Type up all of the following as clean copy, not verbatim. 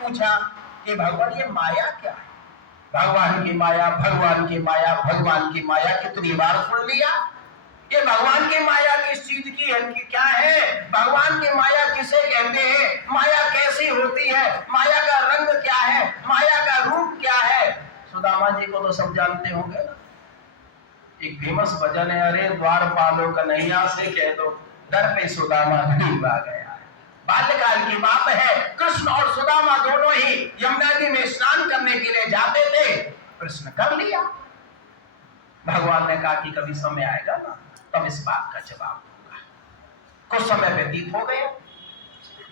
पूछा कि भगवान ये माया क्या है? भगवान की माया, भगवान की माया, भगवान की माया कितनी बार सुन लिया? ये भगवान की माया किस चीज की है, कि क्या है? भगवान की माया किसे कहते हैं? माया कैसी होती है? माया का रंग क्या है? माया का रूप क्या है? सुदामा जी को तो सब जानते होंगे ना। एक फेमस भजन है, अरे द्वारपालों कन्हैया से कह दो दर पे सुदामा गरीब आ गया। बाल्यकाल की बात है, कृष्ण और सुदामा दोनों ही यमुना जी में स्नान करने के लिए जाते थे। कृष्ण कर लिया। भगवान ने कहा कि कभी समय आएगा ना तब इस बात का जवाब होगा। कुछ समय व्यतीत हो गया।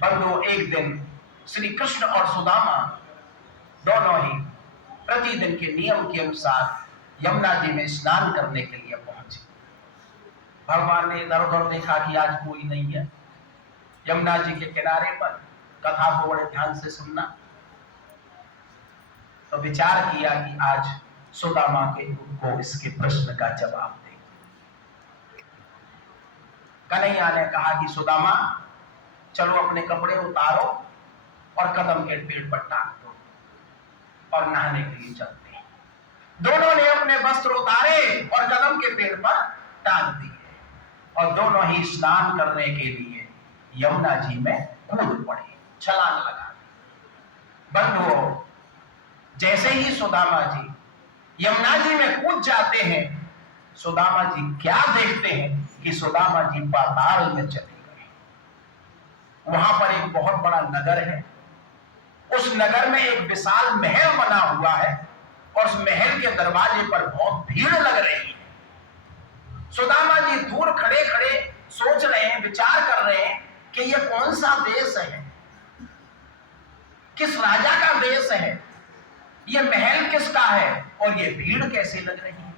बंधु, एक दिन श्री कृष्ण और सुदामा दोनों ही प्रतिदिन के नियम के अनुसार यमुना जी में स्नान करने के लिए पहुंचे। भगवान ने इधर उधर देखा कि आज कोई नहीं है। यमुना जी के किनारे पर कथा को बड़े ध्यान से सुनना, तो विचार किया कि आज सुदामा को इसके प्रश्न का जवाब दे। कन्हैया ने कहा कि सुदामा चलो अपने कपड़े उतारो और कदम के पेड़ पर टांग दो और नहाने के लिए चलते हैं। दोनों ने अपने वस्त्र उतारे और कदम के पेड़ पर टांग दिए और दोनों ही स्नान करने के लिए यमुना जी में कूद पड़े, छलांग लगा दी। बंधुओं, जैसे ही सुदामा जी यमुना जी में कूद जाते हैं, सुदामा जी क्या देखते हैं कि सुदामा जी पाताल में चले गए। वहां पर एक बहुत बड़ा नगर है। उस नगर में एक विशाल महल बना हुआ है और उस महल के दरवाजे पर बहुत भीड़ लग रही है। सुदामा जी दूर खड़े खड़े सोच रहे हैं, विचार कर रहे हैं कि यह कौन सा देश है, किस राजा का देश है, यह महल किसका है और यह भीड़ कैसे लग रही है।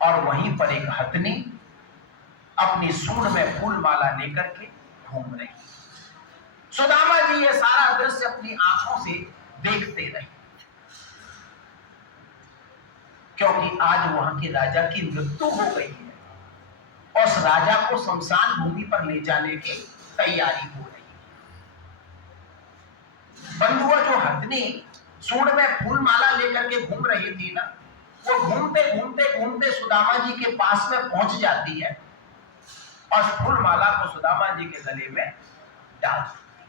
और वहीं पर एक हथनी अपनी सूंड में फूल माला लेकर के घूम रही। सुदामा जी ये सारा दृश्य अपनी आंखों से देखते रहे, क्योंकि आज वहां के राजा की मृत्यु हो गई है और उस राजा को शमशान भूमि पर ले जाने की तैयारी हो रही है। बंधुओं, जो हथनी सूंड में फूल माला लेकर के घूम रही थी ना, वो घूमते घूमते घूमते सुदामा जी के पास में पहुंच जाती है और फूल माला को सुदामा जी के गले में डाल देती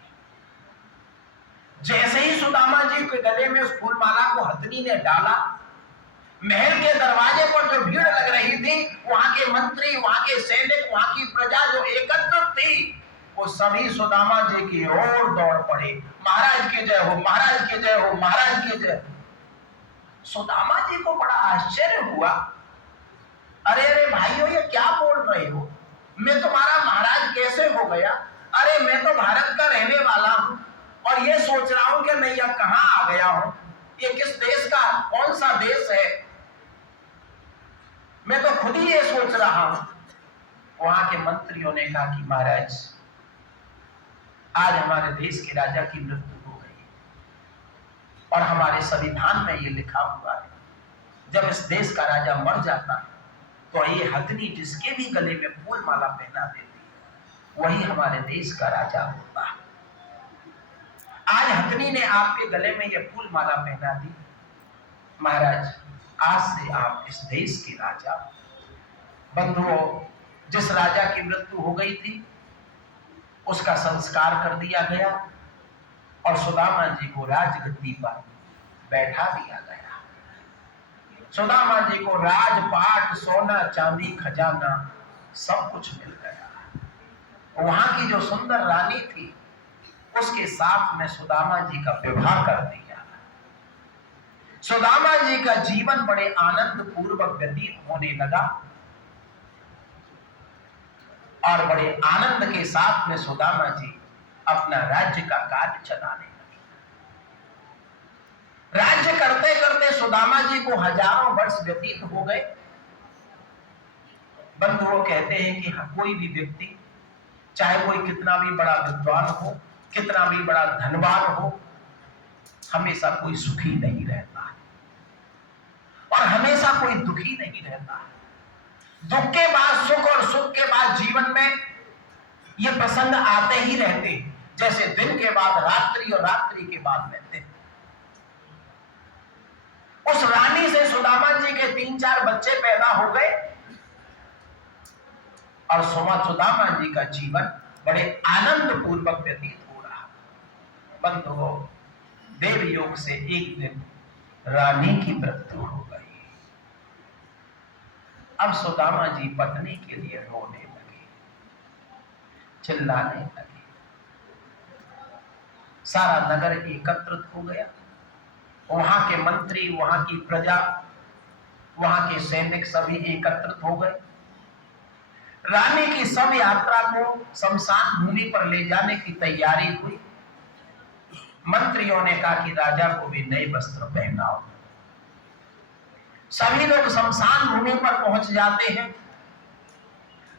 है। जैसे ही सुदामा जी के गले में उस फूल माला को हथनी ने डाला, महल के दरवाजे पर जो भीड़ लग रही थी, वहां के मंत्री, वहां के सैनिक, वहां की प्रजा जो एकत्रित थी, वो सभी सुदामा जी की ओर दौड़ पड़े। महाराज की जय हो, महाराज की जय हो, महाराज की जय। सुदामा जी को बड़ा आश्चर्य हुआ। अरे अरे भाइयों, ये क्या बोल रहे हो? मैं तुम्हारा महाराज कैसे हो गया? अरे मैं तो भारत का रहने वाला हूं और ये सोच रहा हूं कि मैं यह कहां आ गया हूं, ये किस देश का, कौन सा देश है, मैं तो खुद ही ये सोच रहा हूं। वहां के मंत्रियों ने कहा कि महाराज, आज हमारे देश के राजा की मृत्यु हो गई और हमारे संविधान में ये लिखा हुआ है, जब इस देश का राजा मर जाता तो ये हथनी जिसके भी गले में फूल माला पहना देती है, वही हमारे देश का राजा होता है। आज हथनी ने आपके गले में ये फूल माला पहना दी, महाराज आज से आप इस देश के राजा। बंधुओं, जिस राजा की मृत्यु हो गई थी उसका संस्कार कर दिया गया और सुदामा जी को राजगद्दी पर बैठा दिया गया। सुदामा जी को राजपाट, सोना चांदी, खजाना सब कुछ मिल गया। वहां की जो सुंदर रानी थी उसके साथ में सुदामा जी का विवाह कर दिया। सुदामा जी का जीवन बड़े आनंद पूर्वक व्यतीत होने लगा और बड़े आनंद के साथ में सुदामा जी अपना राज्य का कार्य चलाने लगे। राज्य करते करते सुदामा जी को हजारों वर्ष व्यतीत हो गए। बंधुओं, कहते हैं कि कोई भी व्यक्ति, चाहे कोई कितना भी बड़ा विद्वान हो, कितना भी बड़ा धनवान हो, हमेशा कोई सुखी नहीं रहता है और हमेशा कोई दुखी नहीं रहता है। दुख के बाद सुख और सुख के बाद जीवन में ये प्रसंग आते ही रहते हैं। जैसे दिन के बाद रात्रि और रात्रि के बाद में दिन। उस रानी से सुदामा जी के 3-4 बच्चे पैदा हो गए और सुदामा जी का जीवन बड़े आनंद पूर्वक व्यतीत हो रहा। बंधुओं, देव योग से एक दिन रानी की मृत्यु हो गई। अब सुदामा जी पत्नी के लिए रोने लगे, चिल्लाने लगे। सारा नगर एकत्रित हो गया, वहां के मंत्री, वहां की प्रजा, वहां के सैनिक सभी एकत्रित हो गए। रानी की सब यात्रा को शमशान भूमि पर ले जाने की तैयारी हुई। मंत्रियों ने कहा कि राजा को भी नए वस्त्र पहनाओ। सभी लोग शमशान भूमि पर पहुंच जाते हैं।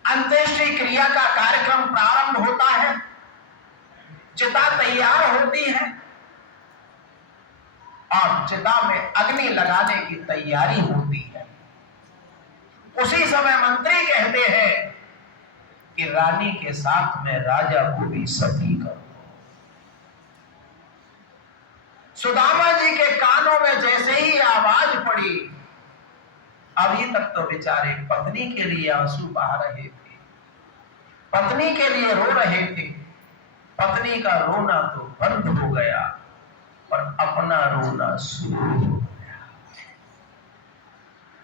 अंत्येष्टि क्रिया का कार्यक्रम प्रारंभ होता है, चिता तैयार होती है और चिता में अग्नि लगाने की तैयारी होती है। उसी समय मंत्री कहते हैं कि रानी के साथ में राजा को भी सती करो। सुदामा जी के कानों में जैसे ही आवाज पड़ी, अभी तक तो बेचारे पत्नी के लिए आंसू बहा रहे थे, पत्नी के लिए रो रहे थे। पत्नी का रोना तो बंद हो गया और अपना रोना शुरू हो गया।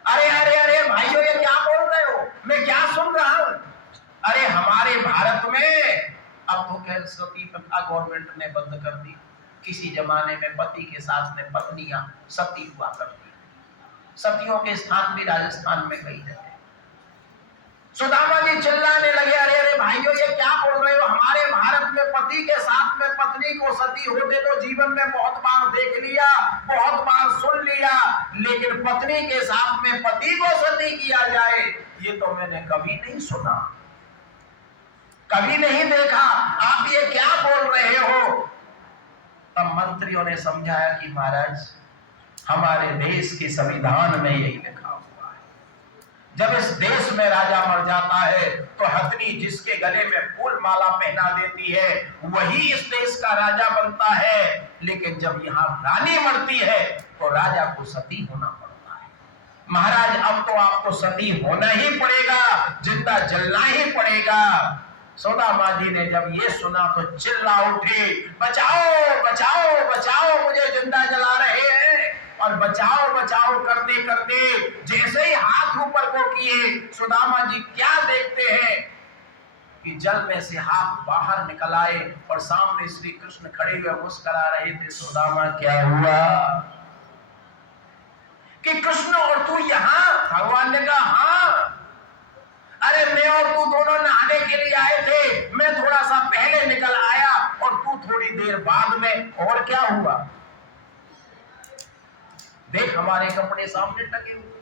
अरे अरे अरे भाइयों, ये क्या बोल रहे हो? मैं क्या सुन रहा हूं? अरे हमारे भारत में अब तो खैर सती प्रथा गवर्नमेंट ने बंद कर दी। किसी जमाने में पति के साथ में पत्नियां सती हुआ करती। सतियों के स्थान भी राजस्थान में कई जगह। सुदामा जी चिल्लाने लगे, अरे अरे भाइयों, ये क्या बोल रहे हो? हमारे भारत में पति के साथ में पत्नी को सती होते तो जीवन में बहुत बार देख लिया, बहुत बार सुन लिया, लेकिन पत्नी के साथ में पति को सती किया जाए, ये तो मैंने कभी नहीं सुना, कभी नहीं देखा। आप ये क्या बोल रहे हो? तब मंत्रियों ने समझाया कि महाराज, हमारे देश के संविधान में यही लिखा हुआ है, जब इस देश में राजा मर जाता है तो हथनी जिसके गले में फूल माला पहना देती है वही इस देश का राजा बनता है। लेकिन जब यहाँ रानी मरती है तो राजा को सती होना पड़ता है। महाराज, अब तो आपको सती होना ही पड़ेगा, जिंदा जलना ही पड़ेगा। सुदामा जी ने जब ये सुना तो चिल्ला उठे, बचाओ बचाओ बचाओ, मुझे जिंदा जला रहे हैं। और बचाओ बचाओ करते करते जैसे ही हाथ ऊपर को किए, सुदामा जी क्या देखते हैं कि जल में से हाथ बाहर निकल आए और सामने श्री कृष्ण खड़े हुए मुस्कुरा रहे थे। सुदामा, क्या हुआ कि कृष्ण और तू यहाँ? भगवान ने कहा, हाँ, अरे मैं और तू दोनों नहाने के लिए आए थे, मैं थोड़ा सा पहले निकल आया और तू थोड़ी देर बाद में। और क्या हुआ? देख, हमारे कपड़े सामने टके हुए।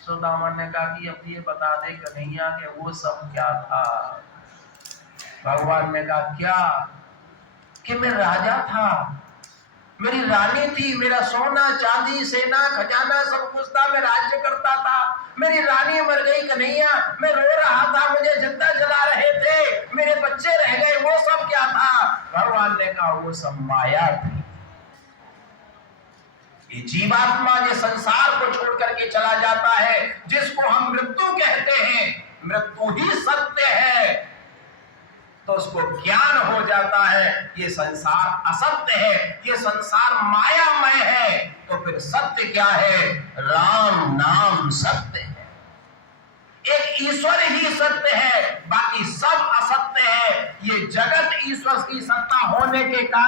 सुदामा ने कहा कि अब ये बता दे कन्हैया कि वो सब क्या था? भगवान ने कहा, क्या? कि मैं राजा था, मेरी रानी थी, मेरा सोना चांदी सेना खजाना सब कुछ था, मैं राज्य करता था। मेरी रानी मर गई कन्हैया, मैं रो रहा था, मुझे जिंदा जला रहे थे, मेरे बच्चे रह गए, वो सब क्या था? भगवान ने कहा, वो सब माया थी। ये जीवात्मा जो संसार को छोड़ करके चला जाता है, जिसको हम मृत्यु कहते हैं, मृत्यु ही सत्य है, तो उसको ज्ञान हो जाता है ये संसार असत्य है, ये संसार मायामय है। तो फिर सत्य क्या है? राम नाम सत्य है। एक ईश्वर ही सत्य है, बाकी सब असत्य है। ये जगत ईश्वर की सत्ता होने के कारण